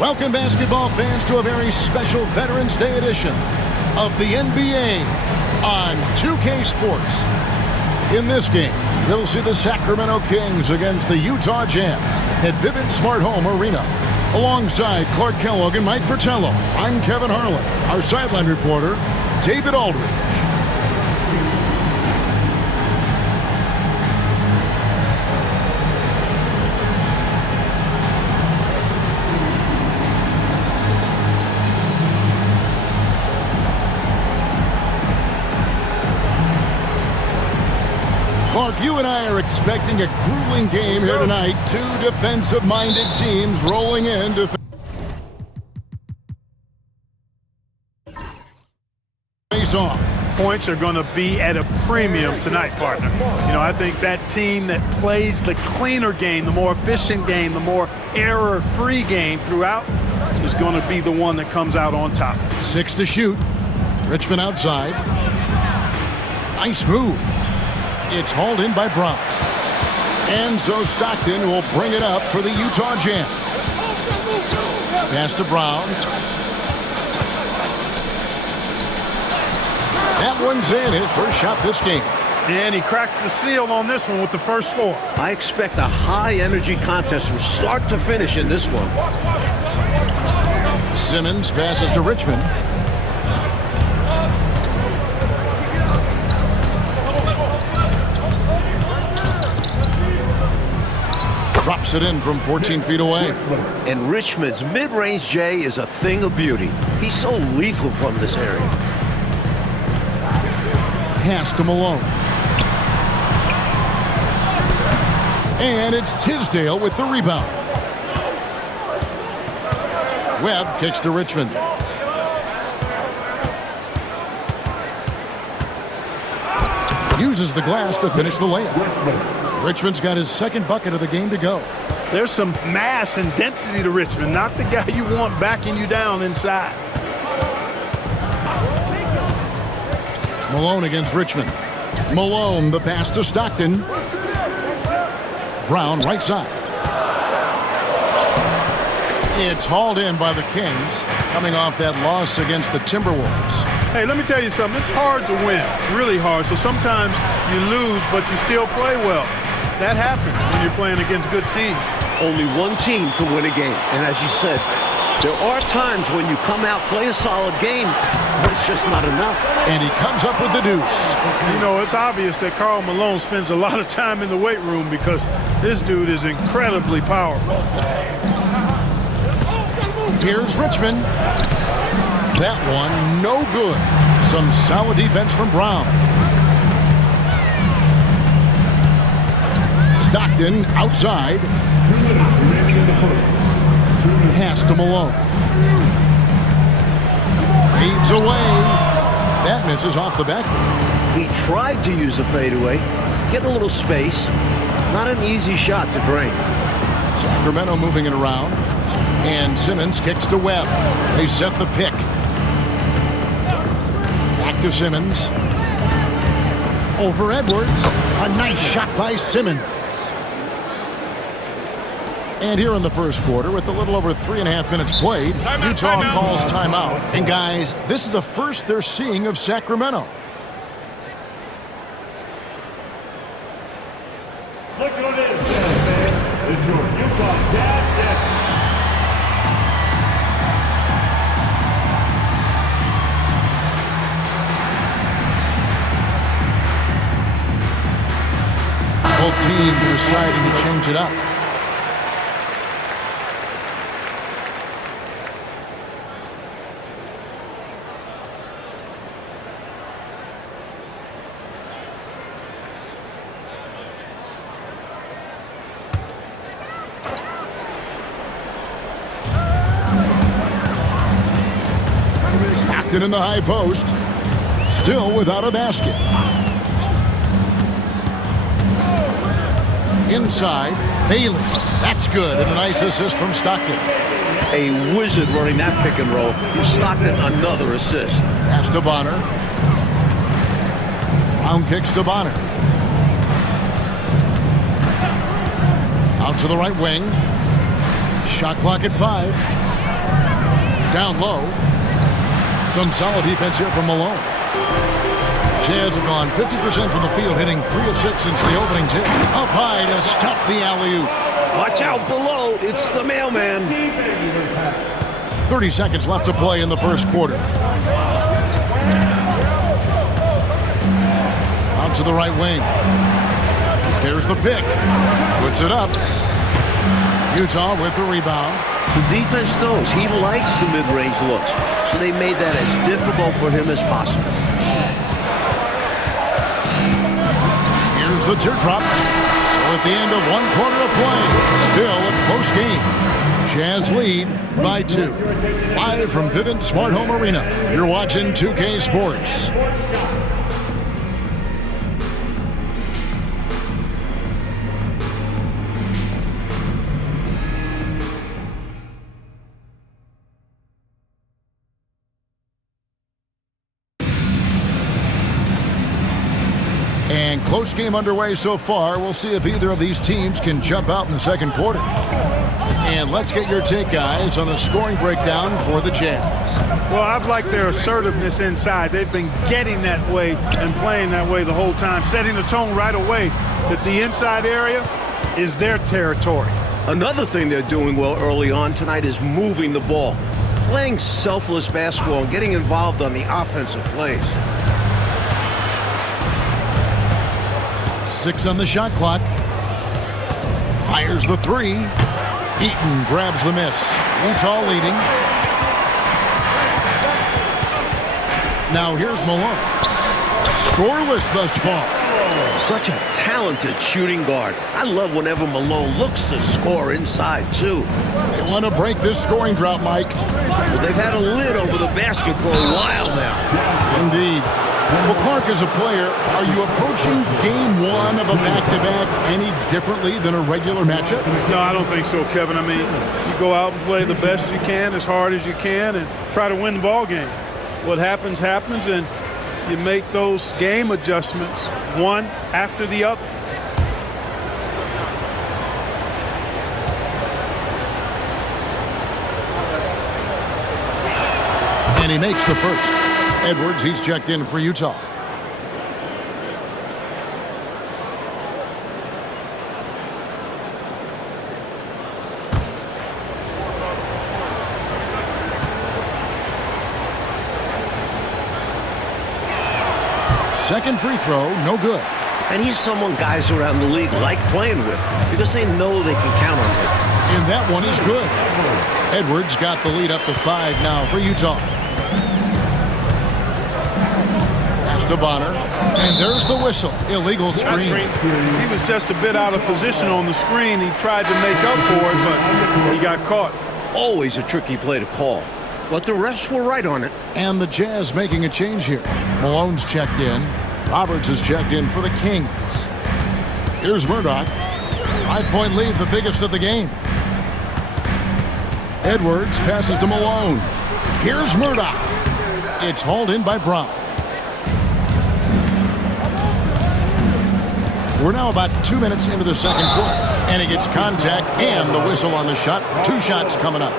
Welcome, basketball fans, to a very special Veterans Day edition of the NBA on 2K Sports. In this game, we'll see the Sacramento Kings against the Utah Jazz at Vivint Smart Home Arena. Alongside Clark Kellogg and Mike Fratello, I'm Kevin Harlan. Our sideline reporter, David Aldridge. Clark, you and I are expecting a grueling game here tonight. Two defensive-minded teams rolling in to face off. Points are going to be at a premium tonight, partner. You know, I think that team that plays the cleaner game, the more efficient game, the more error-free game throughout is going to be the one that comes out on top. 6 to shoot. Richmond outside. Nice move. It's hauled in by Brown. And so Stockton will bring it up for the Utah Jazz. Pass to Brown. That one's in, his first shot this game. And he cracks the seal on this one with the first score. I expect a high-energy contest from start to finish in this one. Simmons passes to Richmond. Drops it in from 14 feet away. And Richmond's mid-range J is a thing of beauty. He's so lethal from this area. Pass to Malone. And it's Tisdale with the rebound. Webb kicks to Richmond. Uses the glass to finish the layup. Richmond's got his second bucket of the game to go. There's some mass and density to Richmond, not the guy you want backing you down inside. Malone against Richmond. Malone, the pass to Stockton. Brown, right side. It's hauled in by the Kings, coming off that loss against the Timberwolves. Hey, let me tell you something. It's hard to win, really hard. So sometimes you lose, but you still play well. That happens when you're playing against good teams. Only one team can win a game. And as you said, there are times when you come out, play a solid game, but it's just not enough. And he comes up with the deuce. You know, it's obvious that Karl Malone spends a lot of time in the weight room because this dude is incredibly powerful. Here's Richmond. That one, no good. Some solid defense from Brown. Stockton outside. Pass to Malone. Fades away. That misses off the back. He tried to use the fadeaway, get a little space. Not an easy shot to drain. Sacramento moving it around. And Simmons kicks to Webb. They set the pick. Back to Simmons. Over Edwards. A nice shot by Simmons. And here in the first quarter, with a little over 3.5 minutes played, Utah calls timeout. And guys, this is the first they're seeing of Sacramento. Look who it is, man. It's your Utah Jazz. Both teams deciding to change it up. Stockton in the high post. Still without a basket. Inside, Bailey. That's good, and a nice assist from Stockton. A wizard running that pick and roll. Gives Stockton another assist. Pass to Bonner. Brown kicks to Bonner. Out to the right wing. Shot clock at 5. Down low. Some solid defense here from Malone. Jazz have gone 50% from the field, hitting 3 of 6 since the opening tip. Up high to stuff the alley-oop. Watch out below. It's the mailman. 30 seconds left to play in the first quarter. Out to the right wing. Here's the pick. Puts it up. Utah with the rebound. The defense knows he likes the mid-range looks, so they made that as difficult for him as possible. Here's the teardrop. So at the end of 1 quarter of play, still a close game. Jazz lead by 2. Live from Vivint Smart Home Arena, you're watching 2K Sports. And close game underway so far. We'll see if either of these teams can jump out in the second quarter. And let's get your take, guys, on the scoring breakdown for the Jazz. Well, I've liked their assertiveness inside. They've been getting that way and playing that way the whole time, setting the tone right away that the inside area is their territory. Another thing they're doing well early on tonight is moving the ball, playing selfless basketball and getting involved on the offensive plays. 6 on the shot clock. Fires the 3. Eaton grabs the miss. Utah leading. Now here's Malone. Scoreless thus far. Such a talented shooting guard. I love whenever Malone looks to score inside, too. They want to break this scoring drought, Mike. But they've had a lid over the basket for a while now. Indeed. Well, Clark, as a player, are you approaching game 1 of a back-to-back any differently than a regular matchup? No, I don't think so, Kevin. I mean, you go out and play the best you can, as hard as you can, and try to win the ball game. What happens, happens, and you make those game adjustments one after the other. And he makes the first. Edwards, he's checked in for Utah. Second free throw, no good. And he's someone guys around the league like playing with because they know they can count on him. And that one is good. Edwards got the lead up to 5 now for Utah. To Bonner, and there's the whistle. Illegal screen. He was just a bit out of position on the screen. He tried to make up for it, but he got caught. Always a tricky play to call, but the refs were right on it. And the Jazz making a change here. Malone's checked in. Roberts is checked in for the Kings. Here's Murdoch. 5-point lead, the biggest of the game. Edwards passes to Malone. Here's Murdoch. It's hauled in by Brown. We're now about 2 minutes into the second quarter, and he gets contact and the whistle on the shot. 2 shots coming up.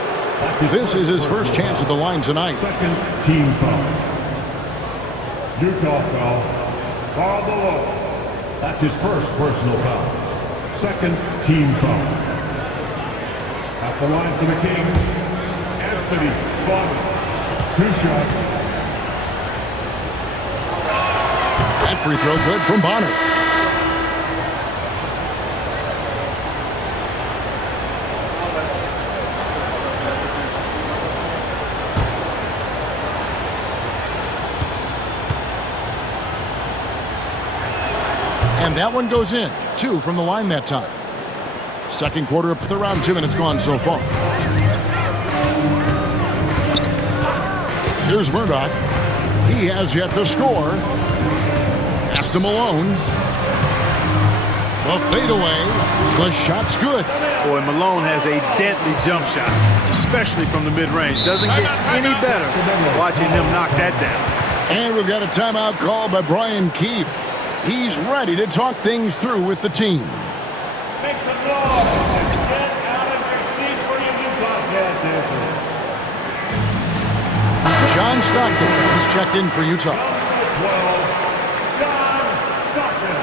This is his first chance at the line tonight. Second team foul. Utah foul. Foul below. That's his first personal foul. Second team foul. At the line for the Kings, Anthony Bonner. 2 shots. That free throw good from Bonner. And that one goes in. 2 from the line that time. Second quarter up to around 2 minutes gone so far. Here's Murdoch. He has yet to score. Pass to Malone. The fadeaway. The shot's good. Boy, Malone has a deadly jump shot, especially from the mid-range. Doesn't get any better watching him knock that down. And we've got a timeout called by Brian Keefe. He's ready to talk things through with the team. Make some noise and get out of your seats for your Utah Jazz dancers. John Stockton is checked in for Utah. 12, John Stockton.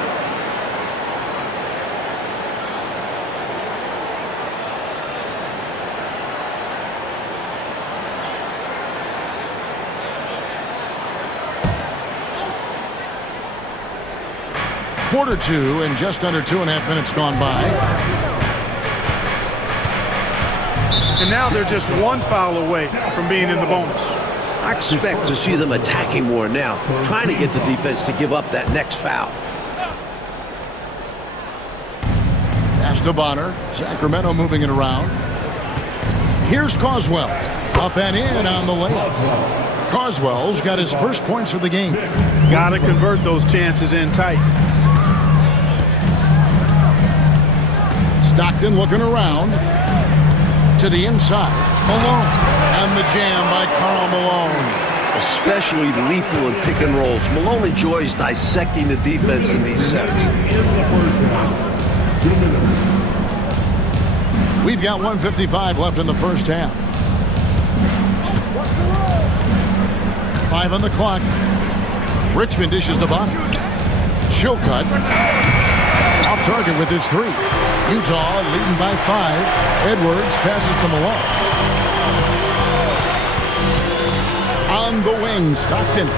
Quarter two and just under 2.5 minutes gone by. And now they're just one foul away from being in the bonus. I expect to see them attacking more now, trying to get the defense to give up that next foul. Pass to Bonner. Sacramento moving it around. Here's Carswell. Up and in on the layup. Carswell's got his first points of the game. Got to convert those chances in tight. Stockton looking around. To the inside. Malone. And the jam by Karl Malone. Especially lethal in pick and rolls. Malone enjoys dissecting the defense in these sets. In the first half, 2 minutes. We've got 1:55 left in the first half. 5 on the clock. Richmond dishes to Bonner. Chilcutt. Off target with his 3. Utah leading by 5. Edwards passes to Malone. On the wing, Stockton.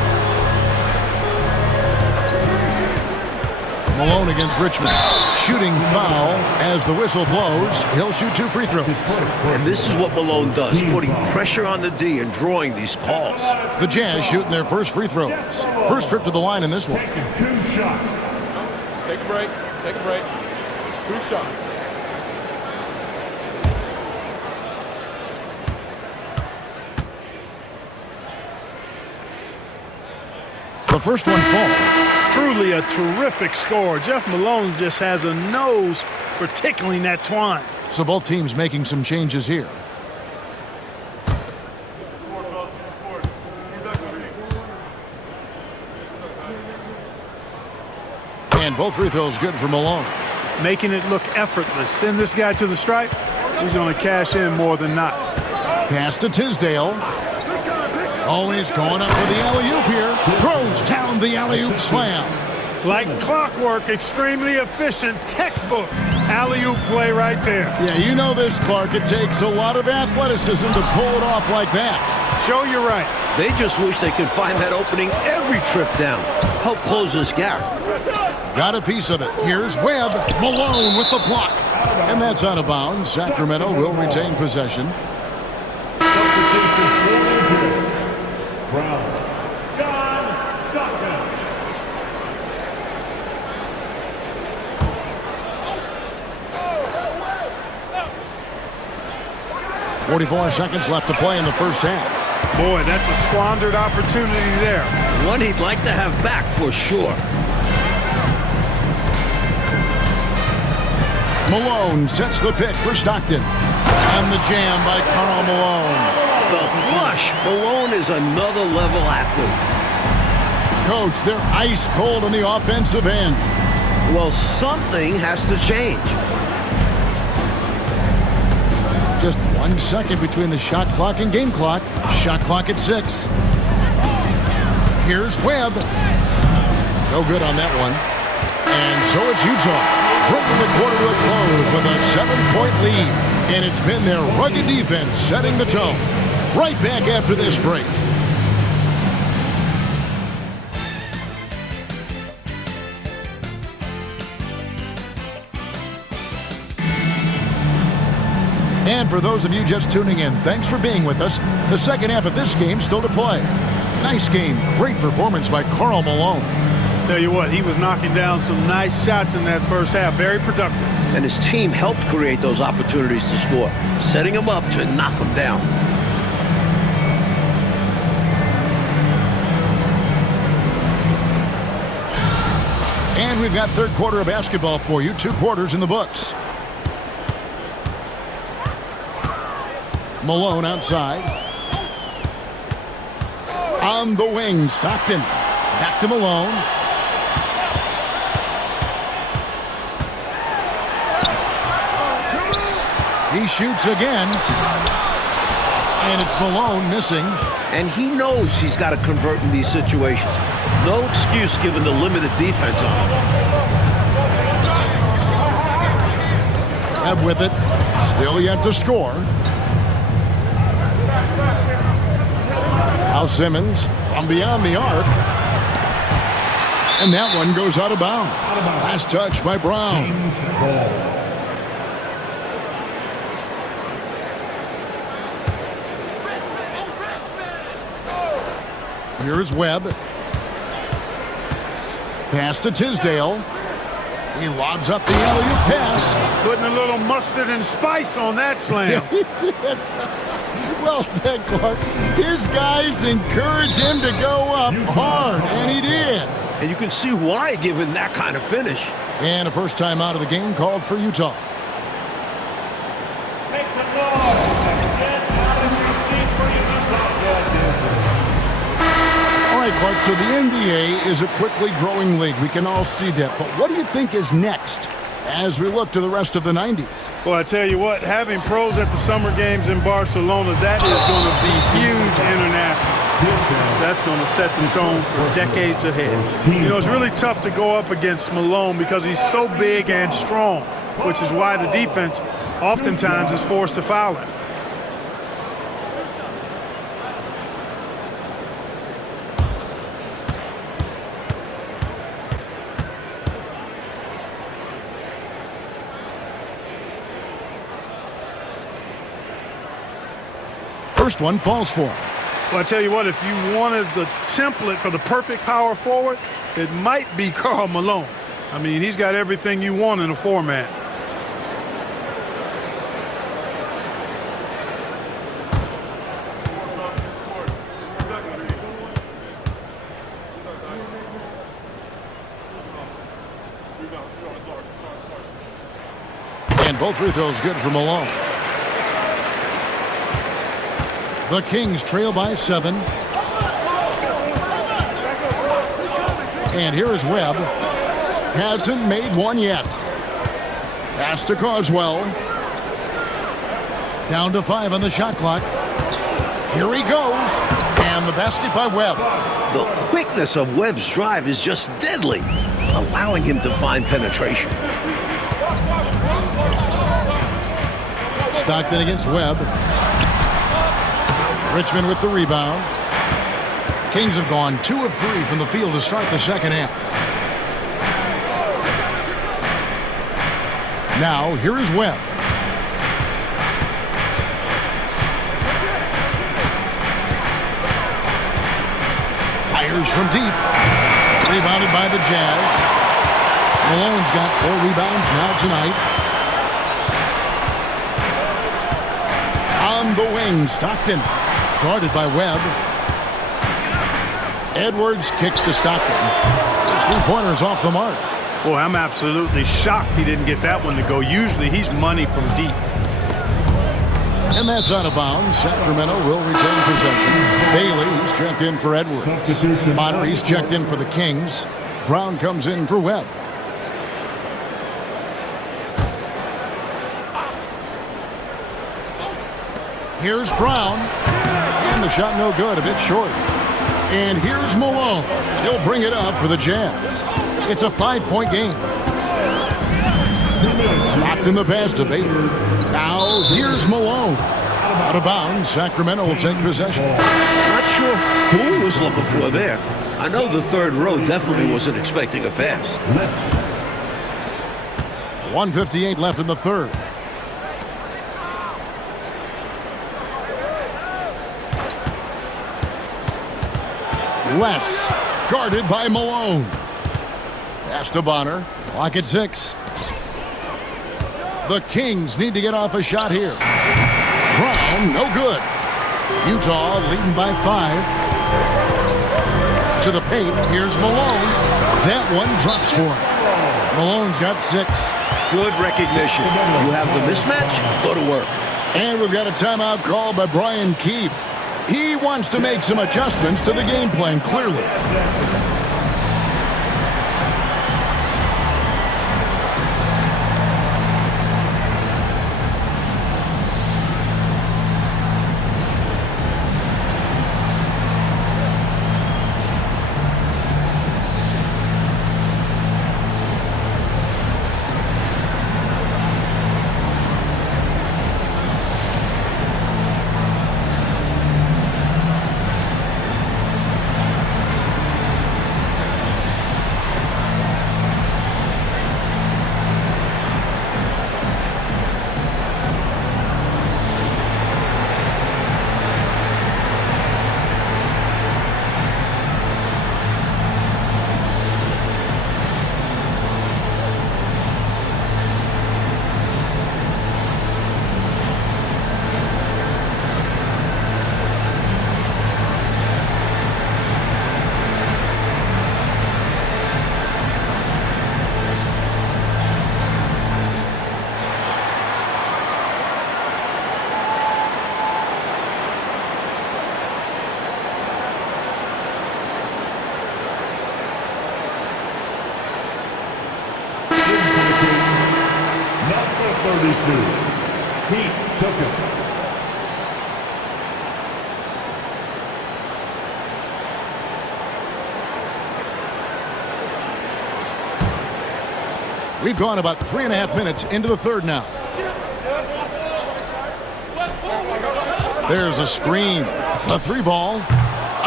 Malone against Richmond. Shooting foul as the whistle blows. He'll shoot 2 free throws. And this is what Malone does, putting pressure on the D and drawing these calls. The Jazz shooting their first free throws. First trip to the line in this one. 2 shots. Take a break. Take a break. 2 shots. The first one falls. Truly a terrific score. Jeff Malone just has a nose for tickling that twine. So both teams making some changes here. And both free throws good for Malone. Making it look effortless. Send this guy to the stripe. He's going to cash in more than not. Pass to Tisdale. Always going up for the alley-oop here. Throws down the alley-oop slam. Like clockwork, extremely efficient, textbook alley-oop play right there. Yeah, you know this, Clark. It takes a lot of athleticism to pull it off like that. Show you're right. They just wish they could find that opening every trip down. Help close this gap. Got a piece of it. Here's Webb. Malone with the block. And that's out of bounds. Sacramento will retain possession. Substitution for injury. Brown. John Stockton. 44 seconds left to play in the first half. Boy, that's a squandered opportunity there. One he'd like to have back for sure. Malone sets the pick for Stockton. And the jam by Karl Malone. The flush. Malone is another level athlete. Coach, they're ice cold on the offensive end. Well, something has to change. Just 1 second between the shot clock and game clock. Shot clock at 6. Here's Webb. No good on that one. And so it's Utah, bringing the quarter to a close with a 7-point lead. And it's been their rugged defense setting the tone. Right back after this break. And for those of you just tuning in, thanks for being with us. The second half of this game still to play. Nice game. Great performance by Karl Malone. Tell you what, he was knocking down some nice shots in that first half. Very productive. And his team helped create those opportunities to score, setting him up to knock him down. And we've got third quarter of basketball for you. 2 quarters in the books. Malone outside. On the wing, Stockton. Back to Malone. He shoots again. And it's Malone missing. and he knows he's got to convert in these situations. No excuse given the limited defense on him. Webb with it. Still yet to score. Now Simmons from beyond the arc. And that one goes out of bounds. Last touch by Brown. Kings ball. Here's Webb. Pass to Tisdale. He lobs up the alley-oop pass. Putting a little mustard and spice on that slam. He did. Well said, Clark. His guys encourage him to go up hard, and he did. And you can see why, given that kind of finish. And a first time out of the game called for Utah. Make some noise. Get out of your seat for Utah. All right, Clark, so the NBA is a quickly growing league. We can all see that. But what do you think is next as we look to the rest of the 90s? Well, I tell you what, having pros at the Summer Games in Barcelona, that is going to be huge international. That's going to set the tone for decades ahead. You know, it's really tough to go up against Malone because he's so big and strong, which is why the defense oftentimes is forced to foul him. First one falls for him. Well, I tell you what, if you wanted the template for the perfect power forward, it might be Karl Malone. I mean, he's got everything you want in a format. And both free throws good for Malone. The Kings trail by 7. And here is Webb. Hasn't made one yet. Pass to Carswell. Down to 5 on the shot clock. Here he goes. And the basket by Webb. The quickness of Webb's drive is just deadly, allowing him to find penetration. Stockton against Webb. Richmond with the rebound. Kings have gone 2 of 3 from the field to start the second half. Now, here is Webb. Fires from deep. Rebounded by the Jazz. Malone's got 4 rebounds now tonight. On the wing, Stockton. Guarded by Webb. Edwards kicks to Stockton. His 3-pointer's off the mark. Boy, I'm absolutely shocked he didn't get that one to go. Usually he's money from deep. And that's out of bounds. Sacramento will retain possession. Bailey, he's checked in for Edwards. Bonner, he's checked in for the Kings. Brown comes in for Webb. Here's Brown. And the shot no good, a bit short. And here's Malone. He'll bring it up for the Jazz. It's a 5-point game. Locked in the pass to Bailey. Now here's Malone. Out of bounds, Sacramento will take possession. Not sure who he was looking for there. I know the third row definitely wasn't expecting a pass. 1:58 left in the third. West, guarded by Malone. Pass to Bonner. Clock at 6. The Kings need to get off a shot here. Brown, no good. Utah leading by 5. To the paint, here's Malone. That one drops for him. Malone's got 6. Good recognition. You have the mismatch, go to work. And we've got a timeout called by Brian Keefe. He wants to make some adjustments to the game plan, clearly. took it. We've gone about 3.5 minutes into the third now. There's a screen. A 3-ball.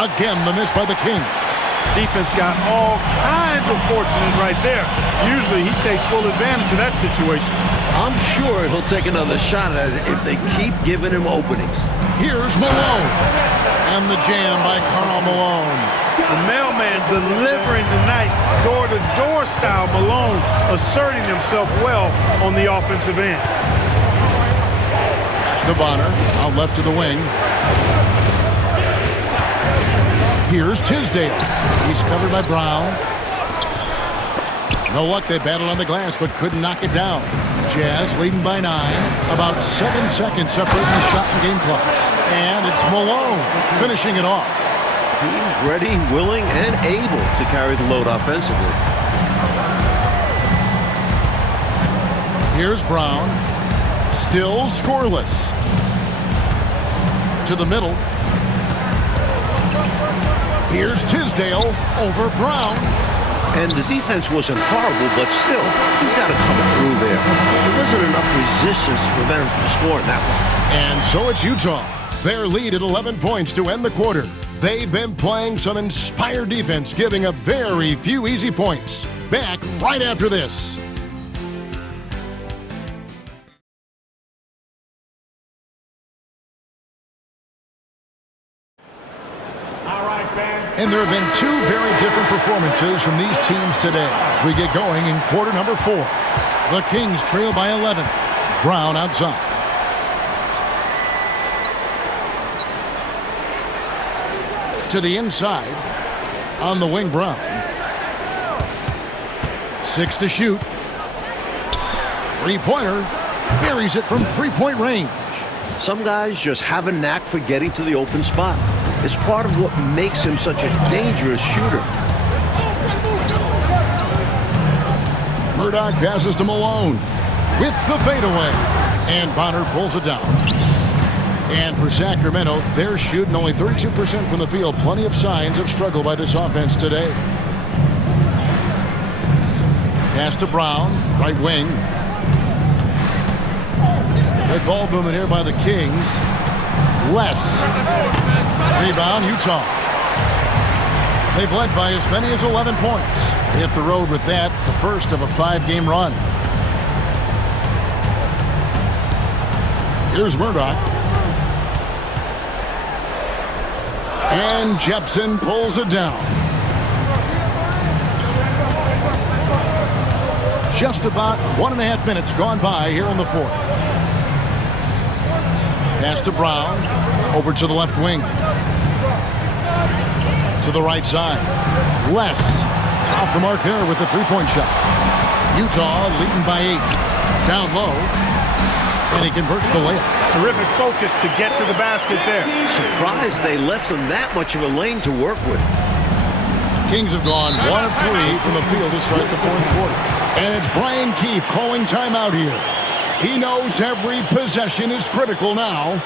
Again, the miss by the Kings. Defense got all kinds of fortunate right there. Usually he takes full advantage of that situation. I'm sure he'll take another shot at it if they keep giving him openings. Here's Malone. And the jam by Karl Malone. The mailman delivering tonight, door-to-door style. Malone asserting himself well on the offensive end. Pass to Bonner, out left to the wing. Here's Tisdale. He's covered by Brown. No luck, they battled on the glass but couldn't knock it down. Jazz leading by 9. About 7 seconds separating the shot and game clocks. And it's Malone finishing it off. He's ready, willing, and able to carry the load offensively. Here's Brown. Still scoreless. To the middle. Here's Tisdale over Brown. And the defense wasn't horrible, but still, he's got to come through there. There wasn't enough resistance to prevent him from scoring that one. And so it's Utah. Their lead at 11 points to end the quarter. They've been playing some inspired defense, giving up very few easy points. Back right after this. And there have been 2 very different performances from these teams today as we get going in quarter number 4. The Kings trail by 11. Brown outside. To the inside. On the wing, Brown. 6 to shoot. 3-pointer. Buries it from 3-point range. Some guys just have a knack for getting to the open spot. It's part of what makes him such a dangerous shooter. Murdoch passes to Malone with the fadeaway. And Bonner pulls it down. And for Sacramento, they're shooting only 32% from the field. Plenty of signs of struggle by this offense today. Pass to Brown, right wing. Good ball movement here by the Kings. West. Rebound, Utah. They've led by as many as 11 points. They hit the road with that, the first of a 5-game run. Here's Murdoch. And Jepson pulls it down. Just about 1.5 minutes gone by here in the fourth. Pass to Brown. Over to the left wing. To the right side. West. Off the mark there with the 3-point shot. Utah leading by 8. Down low. And he converts the layup. Terrific focus to get to the basket there. Surprised they left him that much of a lane to work with. Kings have gone 1 of 3 from the field to start the fourth quarter. And it's Brian Keefe calling timeout here. He knows every possession is critical now.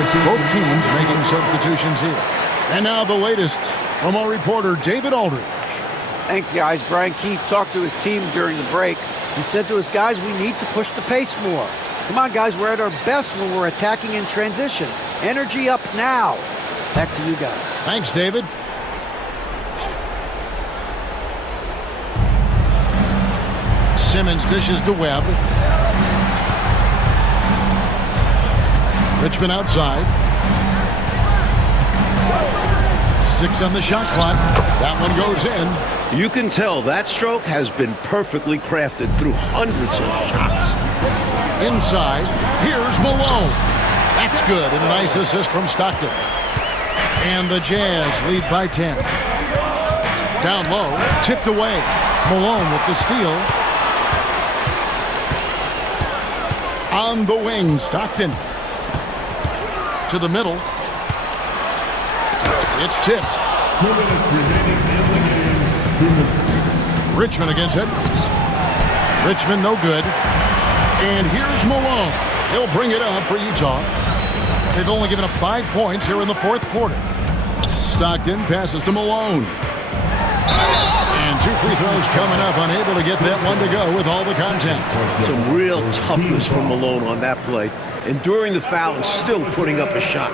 it's both teams making substitutions here. And now the latest from our reporter, David Aldridge. Thanks, guys. Brian Keefe talked to his team during the break. He said to his guys, we need to push the pace more. Come on, guys, we're at our best when we're attacking in transition. Energy up now. Back to you guys. Thanks, David. Simmons dishes to Webb. Richmond outside. 6 on the shot clock. That one goes in. You can tell that stroke has been perfectly crafted through hundreds of shots. Inside, here's Malone. That's good, and a nice assist from Stockton. And the Jazz lead by 10. Down low, tipped away. Malone with the steal. On the wing, Stockton. To the middle. It's tipped. 2 minutes remaining in the game. 2 minutes. Richmond against Edwards. Richmond no good. And here's Malone. He'll bring it up for Utah. They've only given up 5 points here in the fourth quarter. Stockton passes to Malone. And 2 free throws coming up, unable to get that one to go with all the contact. Some real toughness from Malone on that play. Enduring the foul and still putting up a shot.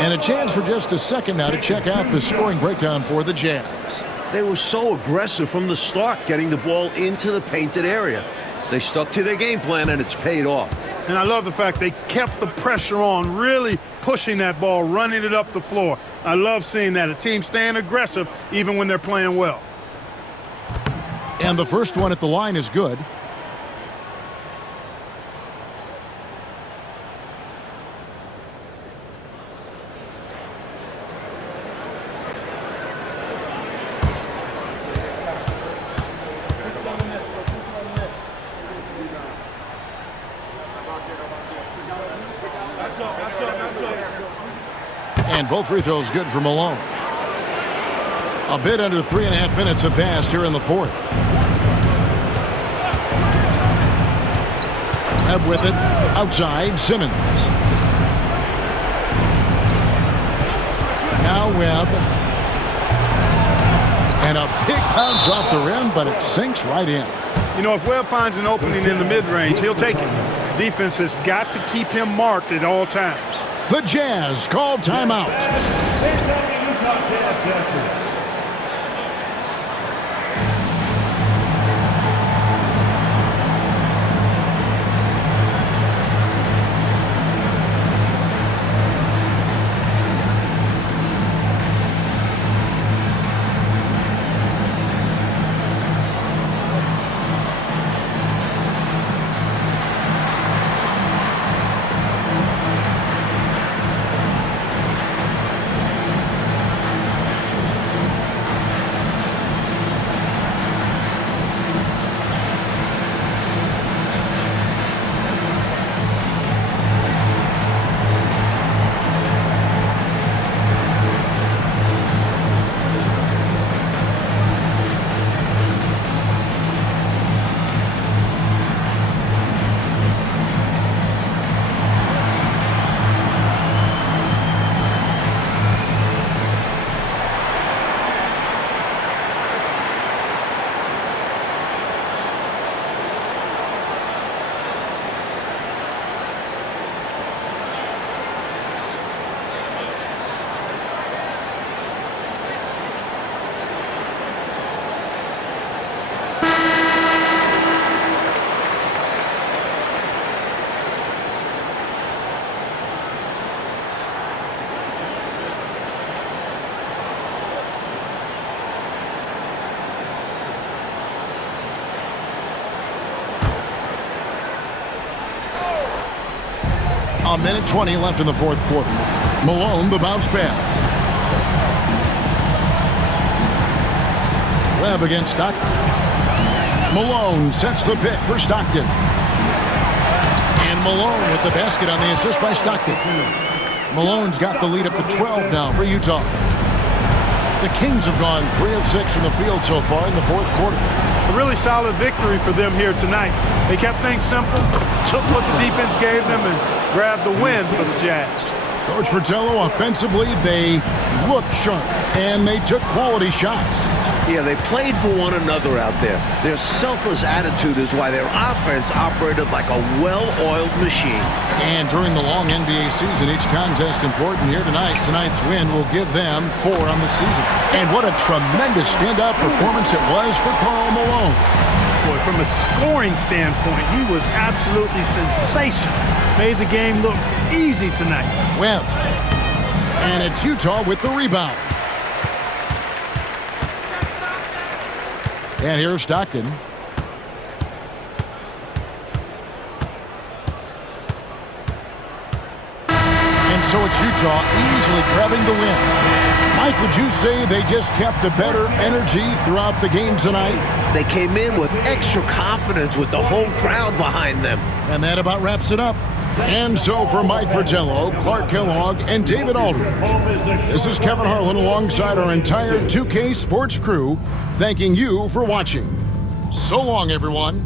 And a chance for just a second now to check out the scoring breakdown for the Jazz. They were so aggressive from the start, getting the ball into the painted area. They stuck to their game plan, and it's paid off. And I love the fact they kept the pressure on, really pushing that ball, running it up the floor. I love seeing that. A team staying aggressive even when they're playing well. And the first one at the line is good. And both free throws good for Malone. A bit under 3.5 minutes have passed here in the fourth. Webb with it. Outside, Simmons. Now Webb. And a big bounce off the rim, but it sinks right in. You know, if Webb finds an opening in the mid-range, he'll take it. Defense has got to keep him marked at all times. The Jazz call timeout. A minute 20 left in the fourth quarter. Malone, the bounce pass. Webb against Stockton. Malone sets the pick for Stockton. And Malone with the basket on the assist by Stockton. Malone's got the lead up to 12 now for Utah. The Kings have gone 3 of 6 from the field so far in the fourth quarter. A really solid victory for them here tonight. They kept things simple, took what the defense gave them, and grabbed the win for the Jazz. Coach Fratello, offensively, they looked sharp, and they took quality shots. Yeah, they played for one another out there. Their selfless attitude is why their offense operated like a well-oiled machine. And during the long NBA season, each contest important here tonight. Tonight's win will give them 4 on the season. And what a tremendous standout performance it was for Karl Malone. Boy, from a scoring standpoint, he was absolutely sensational. Made the game look easy tonight. Webb. And it's Utah with the rebound. And here's Stockton. And so it's Utah easily grabbing the win. Mike, would you say they just kept a better energy throughout the game tonight? They came in with extra confidence with the home crowd behind them. And that about wraps it up. And so for Mike Fratello, Clark Kellogg, and David Aldridge, this is Kevin Harlan alongside our entire 2K Sports crew, thanking you for watching. So long, everyone.